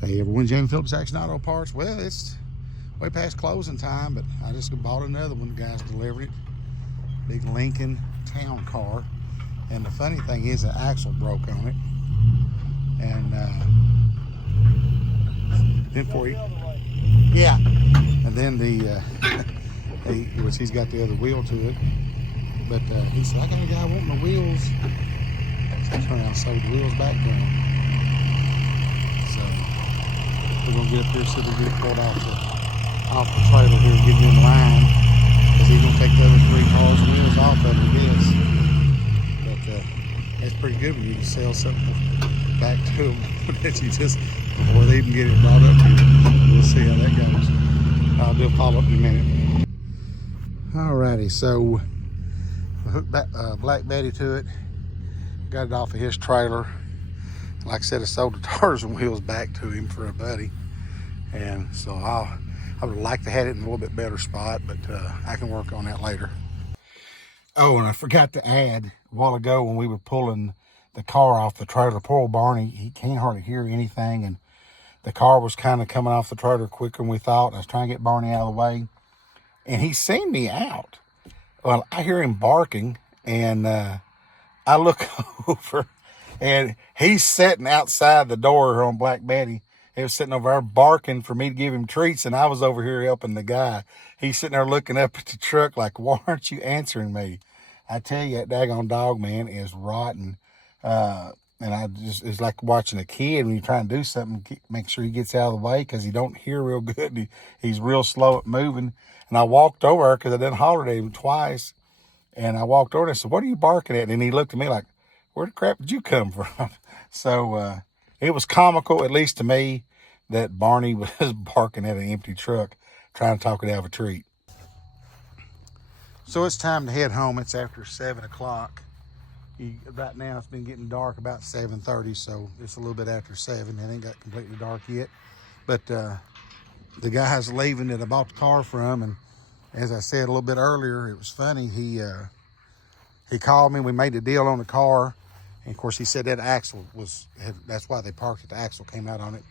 Hey everyone, Jamie Phillips, Action Auto Parts. Well, it's way past closing time, but I just bought another one. The guys delivered it. Big Lincoln Town car. And the funny thing is the axle broke on it. And then for you. Yeah. And then he's got the other wheel to it. But he said, I got a guy wanting the wheels. So I turned around and sewed the wheels back down. We're gonna get up here, see if we can get it pulled off the trailer here and get it in line, because he's gonna take the other 3 cars and wheels off of it, I guess. But that's pretty good when you can sell something back to them that you just before they even get it brought up to you. We'll see how that goes. I'll do a follow up in a minute. Alrighty, so I hooked back, Black Betty to it, got it off of his trailer. Like I said, I sold the tires and wheels back to him for a buddy. And so I would like to have it in a little bit better spot, but I can work on that later. Oh, and I forgot to add, a while ago when we were pulling the car off the trailer, poor old Barney, he can't hardly hear anything, and the car was kind of coming off the trailer quicker than we thought. I was trying to get Barney out of the way, and he seen me out. Well, I hear him barking, and I look over, and he's sitting outside the door on Black Betty. He was sitting over there barking for me to give him treats, and I was over here helping the guy. He's sitting there looking up at the truck like, why aren't you answering me? I tell you, that daggone dog, man, is rotten. And it's like watching a kid when you're trying to do something, make sure he gets out of the way, because he don't hear real good. He's real slow at moving. And I walked over there because I done hollered at him twice. And I walked over and I said, what are you barking at? And he looked at me like, where the crap did you come from? So it was comical, at least to me, that Barney was barking at an empty truck, trying to talk it out of a treat. So it's time to head home. It's after 7 o'clock. Right now it's been getting dark about 7:30, so it's a little bit after 7. It ain't got completely dark yet. But the guy's leaving that I bought the car from, and as I said a little bit earlier, it was funny. He called me. We made a deal on the car. And of course, he said that axle that's why they parked it. The axle came out on it.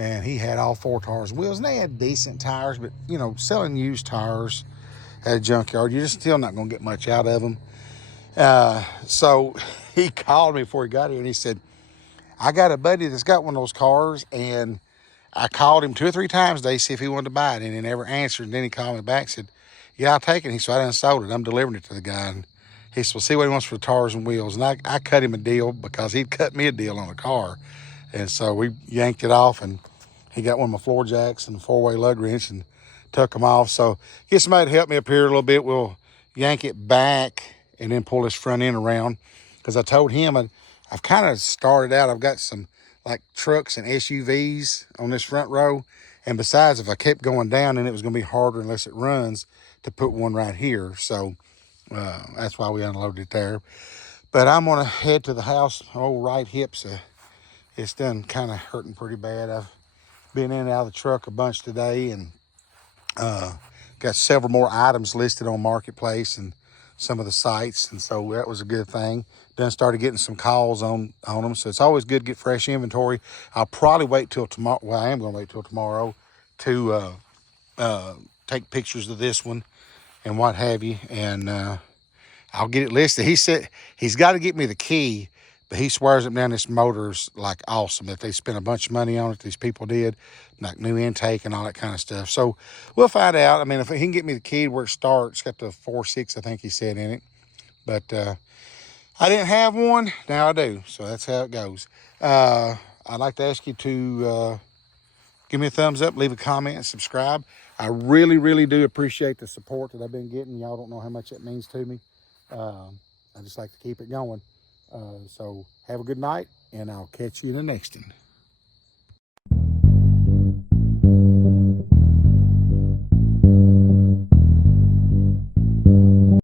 And he had all 4 tires and wheels. And they had decent tires, but, you know, selling used tires at a junkyard, you're just still not going to get much out of them. So he called me before he got here, and he said, I got a buddy that's got one of those cars, and I called him 2 or 3 times today to see if he wanted to buy it, and he never answered. And then he called me back and said, yeah, I'll take it. He said, I done sold it. I'm delivering it to the guy. And he said, well, see what he wants for the tires and wheels. And I cut him a deal because he'd cut me a deal on a car. And so we yanked it off, and he got one of my floor jacks and a 4-way lug wrench and took them off. So get somebody to help me up here a little bit. We'll yank it back and then pull this front end around. Because I told him I've kind of started out. I've got some like trucks and SUVs on this front row. And besides, if I kept going down, then it was going to be harder unless it runs to put one right here. So that's why we unloaded it there. But I'm going to head to the house. Old right hip's it's done kind of hurting pretty bad. I've been in and out of the truck a bunch today, and got several more items listed on Marketplace and some of the sites, and so that was a good thing. Done started getting some calls on them, so it's always good to get fresh inventory. I'll probably wait till tomorrow. Well, I am going to wait till tomorrow to take pictures of this one and what have you, and I'll get it listed. He said he's got to get me the key, but he swears up down this motor's like awesome. That they spent a bunch of money on it, these people did, like new intake and all that kind of stuff. So we'll find out. I mean, if he can get me the key where it starts, it's got the 4.6, I think he said, in it. But I didn't have one, now I do. So that's how it goes. I'd like to ask you to give me a thumbs up, leave a comment, and subscribe. I really, really do appreciate the support that I've been getting. Y'all don't know how much that means to me. I just like to keep it going. So have a good night, and I'll catch you in the next one.